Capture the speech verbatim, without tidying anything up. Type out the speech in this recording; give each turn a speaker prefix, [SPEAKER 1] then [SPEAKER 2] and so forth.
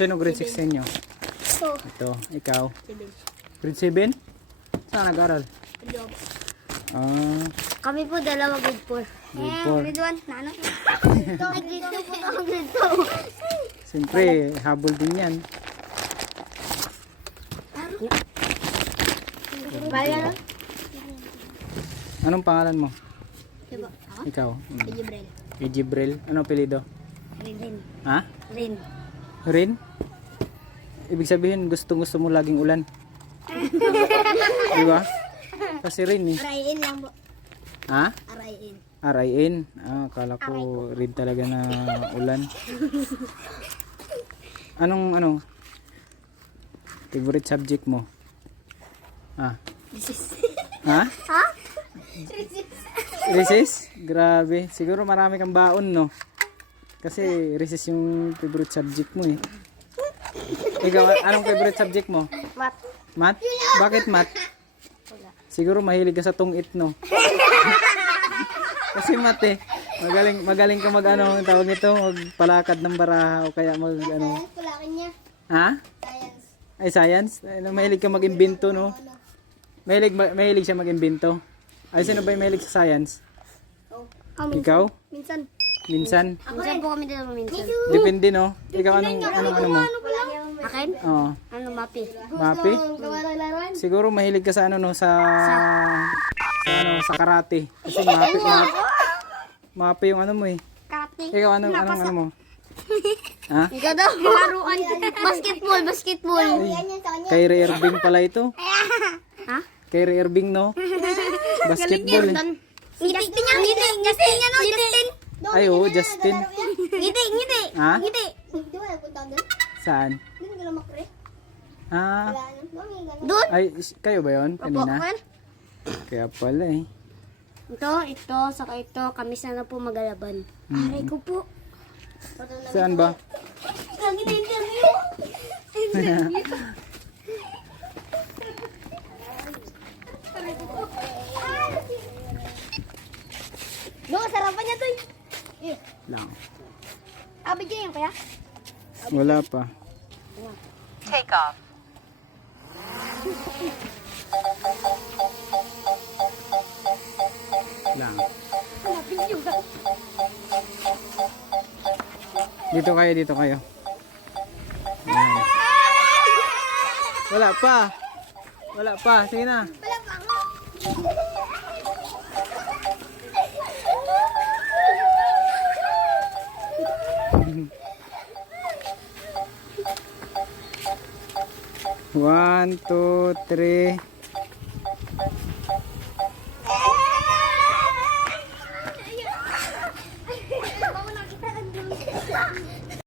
[SPEAKER 1] Sino grade six sa inyo?
[SPEAKER 2] Ito.
[SPEAKER 1] Ito, ikaw. Grade seven? Saan nag-aral? Ah,
[SPEAKER 2] Kami po dalawa grade four.
[SPEAKER 1] grade four.
[SPEAKER 2] Grade one, nano? Ito, grade two po ako grade two.
[SPEAKER 1] Siyempre, habol din yan.
[SPEAKER 2] Bayan.
[SPEAKER 1] Anong pangalan mo?
[SPEAKER 2] Diba? Ako?
[SPEAKER 1] Ikaw?
[SPEAKER 2] Si Jibril.
[SPEAKER 1] Hmm. Jibril. Ano apelido?
[SPEAKER 2] Rin, Rin.
[SPEAKER 1] Ha?
[SPEAKER 2] Rin.
[SPEAKER 1] Rin? Ibig sabihin, gustong-gusto mo laging ulan. Di ba? Kasi Rin eh.
[SPEAKER 2] Arayin lang po.
[SPEAKER 1] Ha?
[SPEAKER 2] Arayin.
[SPEAKER 1] R-I-N. Ah, akala ko Rin talaga na ulan. Anong ano? Favorite subject mo? Ah. Ha?
[SPEAKER 2] Ha?
[SPEAKER 1] Recess? Grabe. Siguro marami kang baon, no? Kasi recess yung favorite subject mo eh. Ikaw, anong favorite subject mo?
[SPEAKER 2] What?
[SPEAKER 1] Math? Bakit math? Siguro mahilig ka sa tungit, no? Kasi math eh. Magaling, magaling ka mag ano, ang tawag nito, magpalakad ng baraha o kaya mag ano.
[SPEAKER 2] Kulakin niya.
[SPEAKER 1] Ha?
[SPEAKER 2] Science.
[SPEAKER 1] Ay, science? Ay, mahilig ka mag-imbento, no? Mahilig, ma- mahilig siya mag-imbento. Ay, sino ba yung mahilig sa science?
[SPEAKER 2] Oh.
[SPEAKER 1] Ikaw?
[SPEAKER 2] Minsan.
[SPEAKER 1] Minsan?
[SPEAKER 2] Minsan po kami dalawa minsan.
[SPEAKER 1] Depende, no? Ikaw, anong, anong ano mo?
[SPEAKER 2] Akin?
[SPEAKER 1] Oo.
[SPEAKER 2] Ano, mapi?
[SPEAKER 1] Mapi? Siguro mahilig ka sa ano, no? Sa... Sa ano, sa karate. Kasi mapi, mapi, mapi yung ano mo eh.
[SPEAKER 2] Kati.
[SPEAKER 1] Ikaw, anong, anong ano mo? Ha?
[SPEAKER 2] Ikaw daw, laruan. Basketball, basketball.
[SPEAKER 1] Kyrie Irving pala ito.
[SPEAKER 2] Ha?
[SPEAKER 1] Kyrie Irving, no? Basketball eh.
[SPEAKER 2] Ngiti, ngiti, ngiti, ngiti, ano, Justin.
[SPEAKER 1] Ay, oo, Justin.
[SPEAKER 2] Ngiti, ngiti.
[SPEAKER 1] Ha?
[SPEAKER 2] Ngiti.
[SPEAKER 1] Saan? Ah,
[SPEAKER 2] Doon.
[SPEAKER 1] ay, is- kayo ba yun? Kanina?
[SPEAKER 2] Opo,
[SPEAKER 1] Kaya pala eh.
[SPEAKER 2] ito, ito, saka ito, kami sana po magalaban.
[SPEAKER 1] Hmm.
[SPEAKER 2] Aray ko po.
[SPEAKER 1] Saan ba?
[SPEAKER 2] Lagi na interview. No, sarapan niya to eh.
[SPEAKER 1] Lang.
[SPEAKER 2] Ah, bigyan yan kaya?
[SPEAKER 1] Wala pa.
[SPEAKER 3] Take off.
[SPEAKER 1] Lang.
[SPEAKER 2] Hanapin niyo ba?
[SPEAKER 1] Dito kayo, dito kayo. Ayan. Wala pa. Wala pa. Sige na.
[SPEAKER 2] Wala pa ako.
[SPEAKER 1] One, two, three.